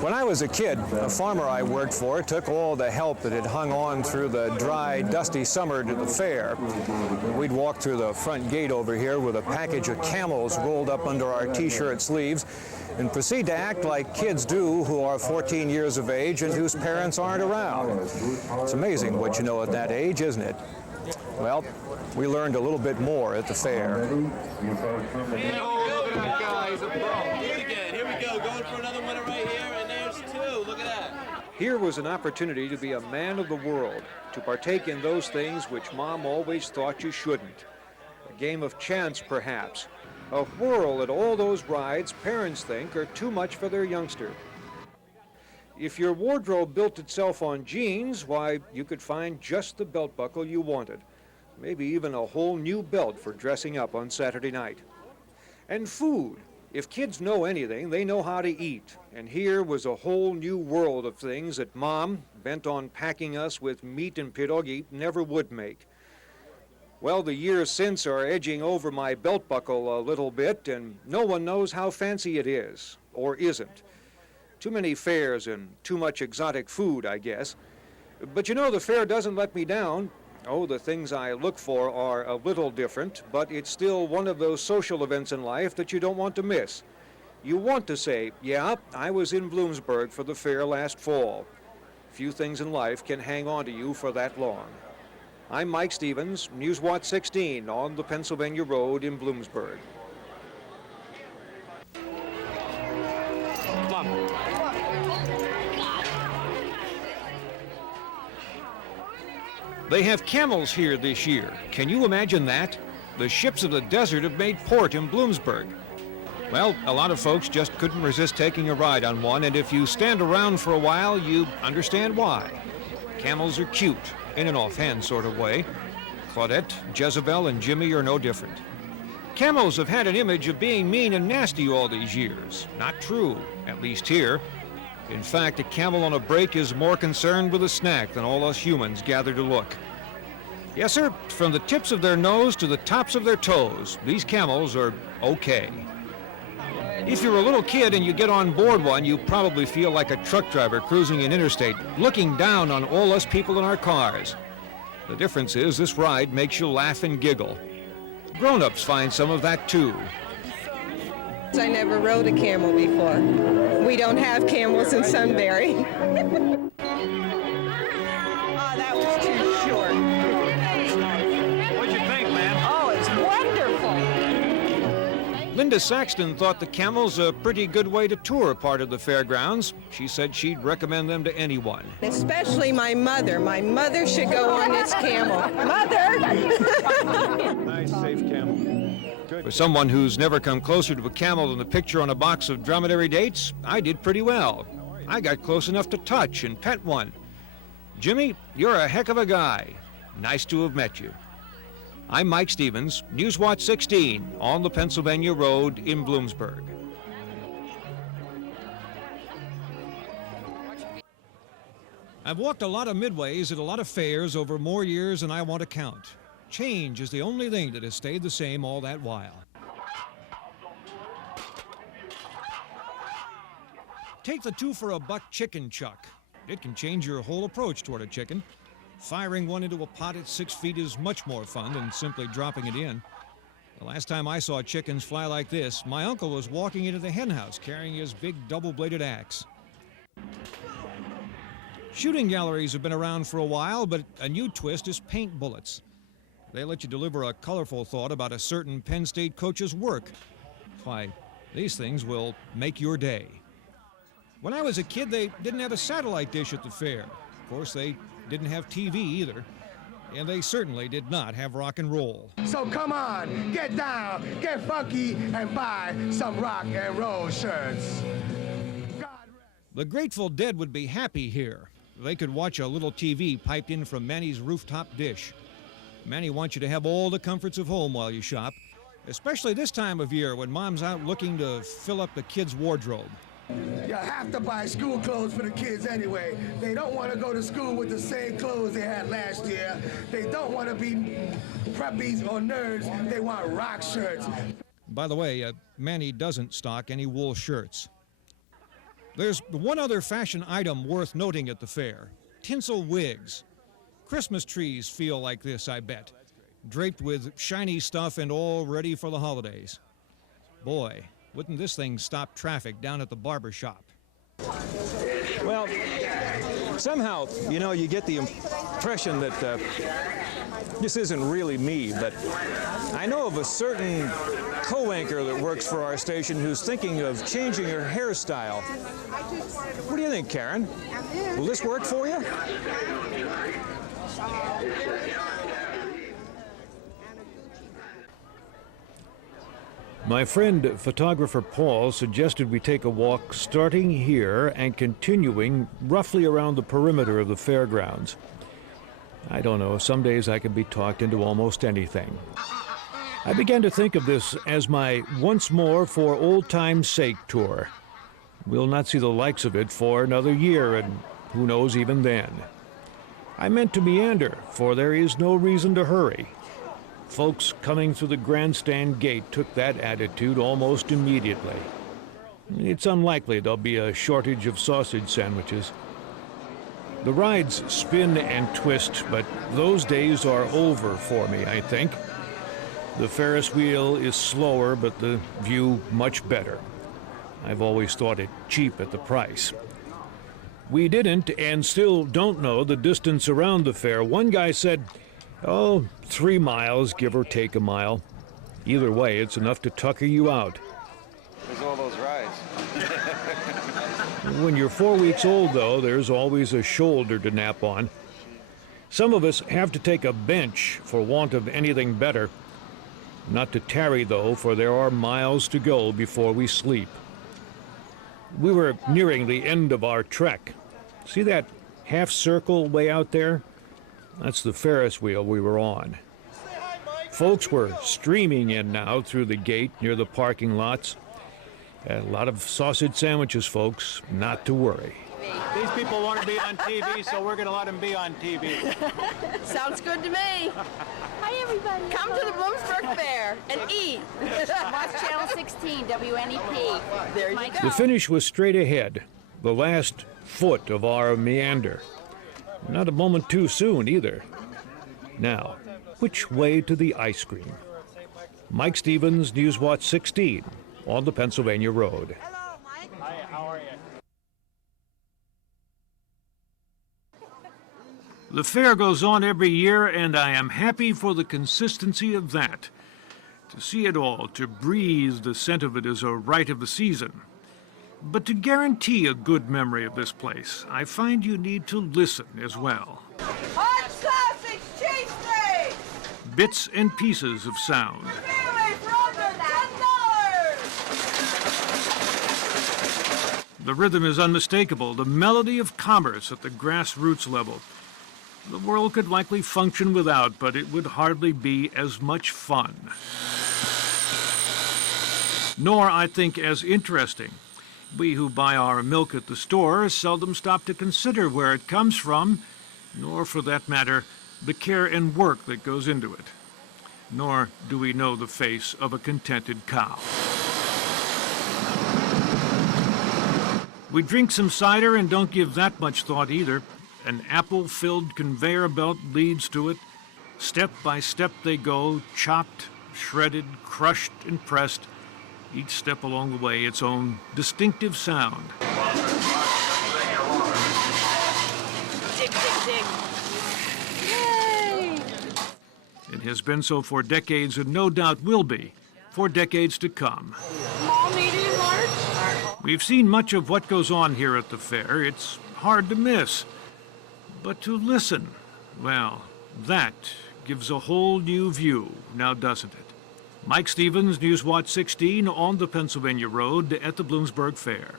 When I was a kid, a farmer I worked for took all the help that had hung on through the dry, dusty summer to the fair. We'd walk through the front gate over here with a package of Camels rolled up under our t-shirt sleeves and proceed to act like kids do who are 14 years of age and whose parents aren't around. It's amazing what you know at that age, isn't it? Well, we learned a little bit more at the fair. Here was an opportunity to be a man of the world, to partake in those things which Mom always thought you shouldn't. A game of chance, perhaps. A whirl at all those rides parents think are too much for their youngster. If your wardrobe built itself on jeans, why, you could find just the belt buckle you wanted. Maybe even a whole new belt for dressing up on Saturday night. And food. If kids know anything, they know how to eat. And here was a whole new world of things that Mom, bent on packing us with meat and pierogi, never would make. Well, the years since are edging over my belt buckle a little bit, and no one knows how fancy it is, or isn't. Too many fairs and too much exotic food, I guess. But you know, the fair doesn't let me down. Oh, the things I look for are a little different, but it's still one of those social events in life that you don't want to miss. You want to say, yeah, I was in Bloomsburg for the fair last fall. Few things in life can hang on to you for that long. I'm Mike Stevens, Newswatch 16 on the Pennsylvania Road in Bloomsburg. They have camels here this year. Can you imagine that? The ships of the desert have made port in Bloomsburg. Well, a lot of folks just couldn't resist taking a ride on one, and if you stand around for a while, you understand why. Camels are cute, in an offhand sort of way. Claudette, Jezebel, and Jimmy are no different. Camels have had an image of being mean and nasty all these years. Not true, at least here. In fact, a camel on a break is more concerned with a snack than all us humans gather to look. Yes, sir, from the tips of their nose to the tops of their toes, these camels are okay. If you're a little kid and you get on board one, you probably feel like a truck driver cruising an interstate, looking down on all us people in our cars. The difference is this ride makes you laugh and giggle. Grown-ups find some of that too. I never rode a camel before. We don't have camels in Sunbury. Oh, that was too short. What'd you think, man? Oh, it's wonderful. Linda Saxton thought the camel's a pretty good way to tour part of the fairgrounds. She said she'd recommend them to anyone. Especially my mother. My mother should go on this camel. Mother! Nice, safe camel. For someone who's never come closer to a camel than the picture on a box of dromedary dates, I did pretty well. I got close enough to touch and pet one. Jimmy, you're a heck of a guy. Nice to have met you. I'm Mike Stevens, Newswatch 16 on the Pennsylvania Road in Bloomsburg. I've walked a lot of Midways at a lot of fairs over more years than I want to count. Change is the only thing that has stayed the same all that while. Take the 2-for-a-buck chicken chuck. It can change your whole approach toward a chicken. Firing one into a pot at 6 feet is much more fun than simply dropping it in. The last time I saw chickens fly like this, my uncle was walking into the hen house carrying his big double-bladed axe. Shooting galleries have been around for a while, but a new twist is paint bullets. They let you deliver a colorful thought about a certain Penn State coach's work. Why, these things will make your day. When I was a kid, they didn't have a satellite dish at the fair. Of course, they didn't have TV either. And they certainly did not have rock and roll. So come on, get down, get funky, and buy some rock and roll shirts. The Grateful Dead would be happy here. They could watch a little TV piped in from Manny's rooftop dish. Manny wants you to have all the comforts of home while you shop, especially this time of year when Mom's out looking to fill up the kids' wardrobe. You have to buy school clothes for the kids anyway. They don't want to go to school with the same clothes they had last year. They don't want to be preppies or nerds. They want rock shirts. By the way, Manny doesn't stock any wool shirts. There's one other fashion item worth noting at the fair: tinsel wigs. Christmas trees feel like this, I bet, draped with shiny stuff and all ready for the holidays. Boy, wouldn't this thing stop traffic down at the barber shop. Well, somehow, you know, you get the impression that this isn't really me, but I know of a certain co-anchor that works for our station who's thinking of changing her hairstyle. What do you think, Karen? Will this work for you? My friend, photographer Paul, suggested we take a walk starting here and continuing roughly around the perimeter of the fairgrounds. I don't know, some days I can be talked into almost anything. I began to think of this as my once more for old time's sake tour. We'll not see the likes of it for another year, and who knows even then. I meant to meander, for there is no reason to hurry. Folks coming through the grandstand gate took that attitude almost immediately. It's unlikely there'll be a shortage of sausage sandwiches. The rides spin and twist, but those days are over for me, I think. The Ferris wheel is slower, but the view much better. I've always thought it cheap at the price. We didn't and still don't know the distance around the fair. One guy said, "Oh, 3 miles, give or take a mile. Either way, it's enough to tucker you out." There's all those rides. When you're 4 weeks old, though, there's always a shoulder to nap on. Some of us have to take a bench for want of anything better. Not to tarry, though, for there are miles to go before we sleep. We were nearing the end of our trek. See that half circle way out there? That's the Ferris wheel we were on. Folks were streaming in now through the gate near the parking lots. A lot of sausage sandwiches, folks, not to worry. These people want to be on TV, so we're going to let them be on TV. Sounds good to me. Hi, everybody. Come to the Bloomsburg Fair and eat. Watch Channel 16, WNEP. There you go. The finish was straight ahead, the last foot of our meander. Not a moment too soon, either. Now, which way to the ice cream? Mike Stevens, Newswatch 16, on the Pennsylvania Road. Hello, Mike. Hi, how are you? The fair goes on every year, and I am happy for the consistency of that. To see it all, to breathe the scent of it is a rite of the season. But to guarantee a good memory of this place, I find you need to listen as well. Hot sausage cheesesteak. Bits and pieces of sound. Midway from $10. The rhythm is unmistakable, the melody of commerce at the grassroots level. The world could likely function without, but it would hardly be as much fun. Nor, I think, as interesting. We who buy our milk at the store seldom stop to consider where it comes from, nor, for that matter, the care and work that goes into it. Nor do we know the face of a contented cow. We drink some cider and don't give that much thought either. An apple-filled conveyor belt leads to it. Step by step they go, chopped, shredded, crushed, and pressed. Each step along the way its own distinctive sound. Dig, dig, dig. Yay! It has been so for decades and no doubt will be for decades to come. Small, medium, large. We've seen much of what goes on here at the fair. It's hard to miss. But to listen, well, that gives a whole new view, now doesn't it? Mike Stevens, Newswatch 16, on the Pennsylvania Road at the Bloomsburg Fair.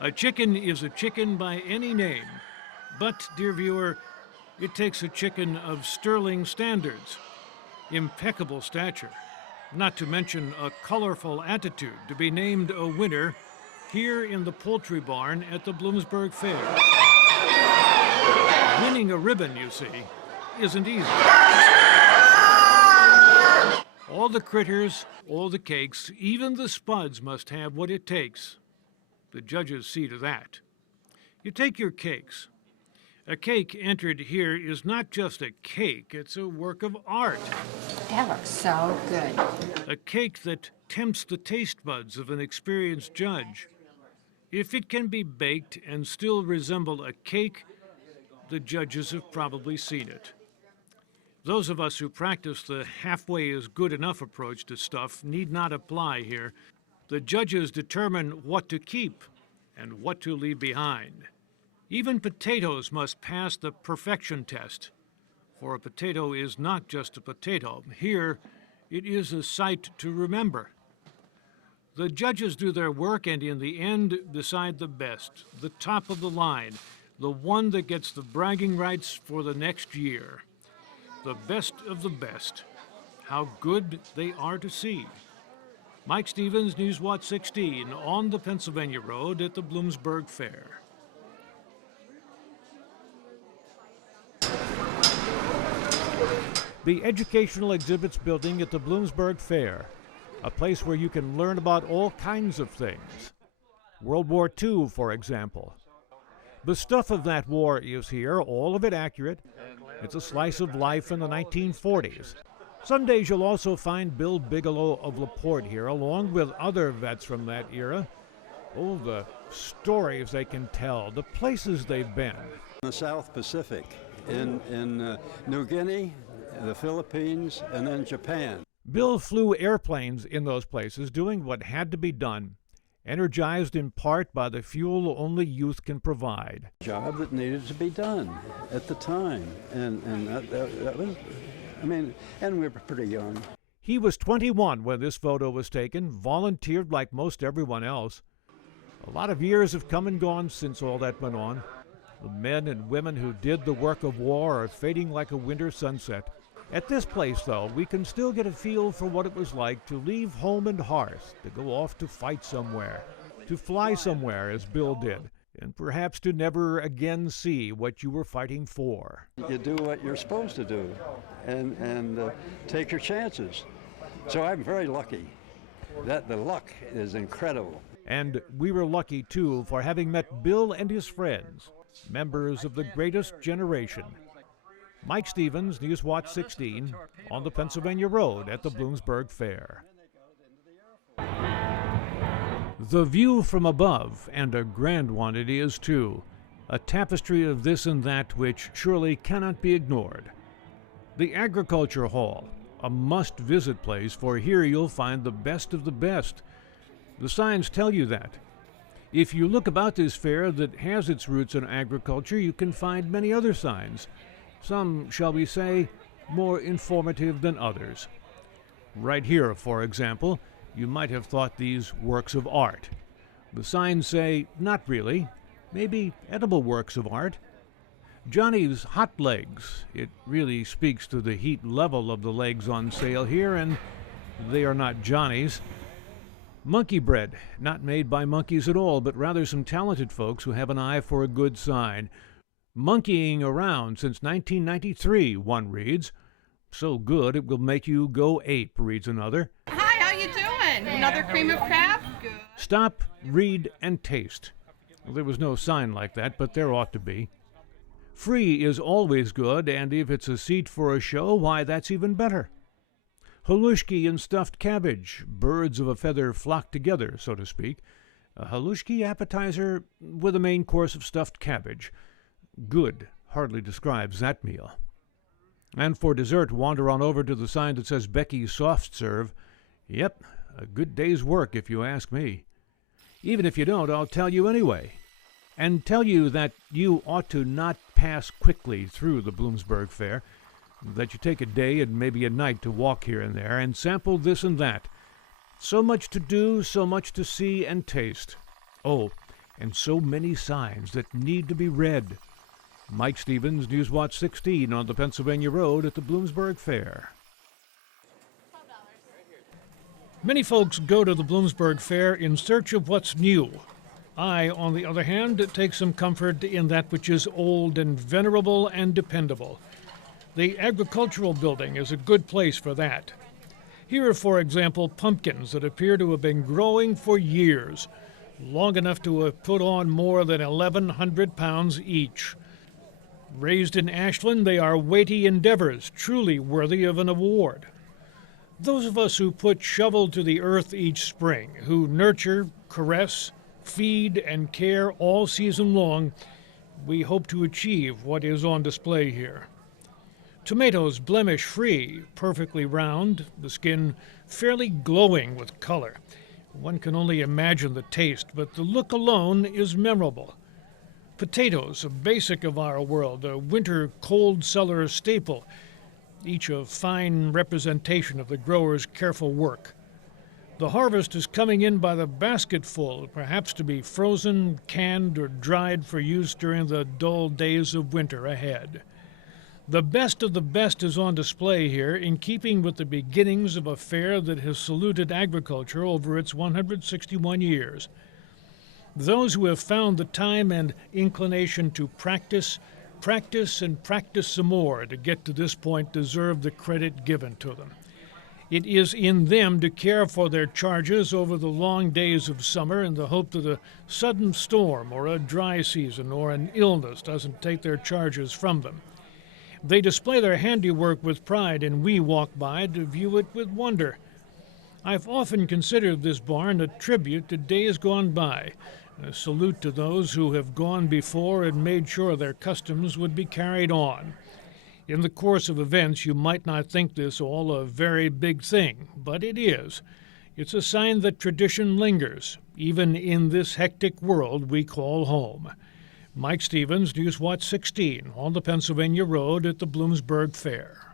A chicken is a chicken by any name. But, dear viewer, it takes a chicken of sterling standards, impeccable stature, not to mention a colorful attitude to be named a winner here in the poultry barn at the Bloomsburg Fair. Winning a ribbon, you see, isn't easy. All the critters, all the cakes, even the spuds must have what it takes. The judges see to that. You take your cakes. A cake entered here is not just a cake, it's a work of art. That looks so good. A cake that tempts the taste buds of an experienced judge. If it can be baked and still resemble a cake, the judges have probably seen it. Those of us who practice the halfway is good enough approach to stuff need not apply here. The judges determine what to keep and what to leave behind. Even potatoes must pass the perfection test, for a potato is not just a potato. Here, it is a sight to remember. The judges do their work and in the end decide the best, the top of the line, the one that gets the bragging rights for the next year. The best of the best. How good they are to see. Mike Stevens, News Watch 16, on the Pennsylvania Road at the Bloomsburg Fair. The Educational Exhibits Building at the Bloomsburg Fair, a place where you can learn about all kinds of things. World War II, for example. The stuff of that war is here, all of it accurate. It's a slice of life in the 1940s. Some days you'll also find Bill Bigelow of LaPorte here, along with other vets from that era. Oh, the stories they can tell, the places they've been. The South Pacific, in New Guinea, the Philippines, and then Japan. Bill flew airplanes in those places, doing what had to be done, energized in part by the fuel only youth can provide. Job that needed to be done at the time, and that was, I mean, and we were pretty young. He was 21 when this photo was taken, volunteered like most everyone else. A lot of years have come and gone since all that went on. The men and women who did the work of war are fading like a winter sunset. At this place, though, we can still get a feel for what it was like to leave home and hearth, to go off to fight somewhere, to fly somewhere as Bill did, and perhaps to never again see what you were fighting for. You do what you're supposed to do and take your chances. So I'm very lucky. That the luck is incredible. And we were lucky, too, for having met Bill and his friends, members of the greatest generation. Mike Stevens, News Watch 16, on the Pennsylvania Road at the Bloomsburg Fair. The view from above, and a grand one it is too, a tapestry of this and that which surely cannot be ignored. The Agriculture Hall, a must-visit place, for here you'll find the best of the best. The signs tell you that. If you look about this fair that has its roots in agriculture, you can find many other signs. Some, shall we say, more informative than others. Right here, for example, you might have thought these works of art. The signs say, not really, maybe edible works of art. Johnny's Hot Legs, it really speaks to the heat level of the legs on sale here, and they are not Johnny's. Monkey bread, not made by monkeys at all, but rather some talented folks who have an eye for a good sign. Monkeying around since 1993, one reads. So good it will make you go ape, reads another. Hi, how you doing? Another cream of crab? Good. Stop, read, and taste. Well, there was no sign like that, but there ought to be. Free is always good, and if it's a seat for a show, why, that's even better. Halushki and stuffed cabbage, birds of a feather flock together, so to speak. A halushki appetizer with a main course of stuffed cabbage. Good hardly describes that meal. And for dessert, wander on over to the sign that says Becky's Soft Serve. Yep, a good day's work if you ask me. Even if you don't, I'll tell you anyway. And tell you that you ought to not pass quickly through the Bloomsburg Fair, that you take a day and maybe a night to walk here and there and sample this and that. So much to do, so much to see and taste. Oh, and so many signs that need to be read. Mike Stevens, News Watch 16, on the Pennsylvania Road at the Bloomsburg Fair. Many folks go to the Bloomsburg Fair in search of what's new. I, on the other hand, take some comfort in that which is old and venerable and dependable. The Agricultural Building is a good place for that. Here are, for example, pumpkins that appear to have been growing for years, long enough to have put on more than 1,100 pounds each. Raised in Ashland, they are weighty endeavors, truly worthy of an award. Those of us who put shovel to the earth each spring, who nurture, caress, feed, and care all season long, we hope to achieve what is on display here. Tomatoes blemish-free, perfectly round, the skin fairly glowing with color. One can only imagine the taste, but the look alone is memorable. Potatoes, a basic of our world, a winter cold cellar staple, each a fine representation of the grower's careful work. The harvest is coming in by the basketful, perhaps to be frozen, canned, or dried for use during the dull days of winter ahead. The best of the best is on display here, in keeping with the beginnings of a fair that has saluted agriculture over its 161 years. Those who have found the time and inclination to practice and practice some more to get to this point deserve the credit given to them. It is in them to care for their charges over the long days of summer in the hope that a sudden storm or a dry season or an illness doesn't take their charges from them. They display their handiwork with pride, and we walk by to view it with wonder. I've often considered this barn a tribute to days gone by, a salute to those who have gone before and made sure their customs would be carried on. In the course of events, you might not think this all a very big thing, but it is. It's a sign that tradition lingers, even in this hectic world we call home. Mike Stevens, Newswatch 16, on the Pennsylvania Road at the Bloomsburg Fair.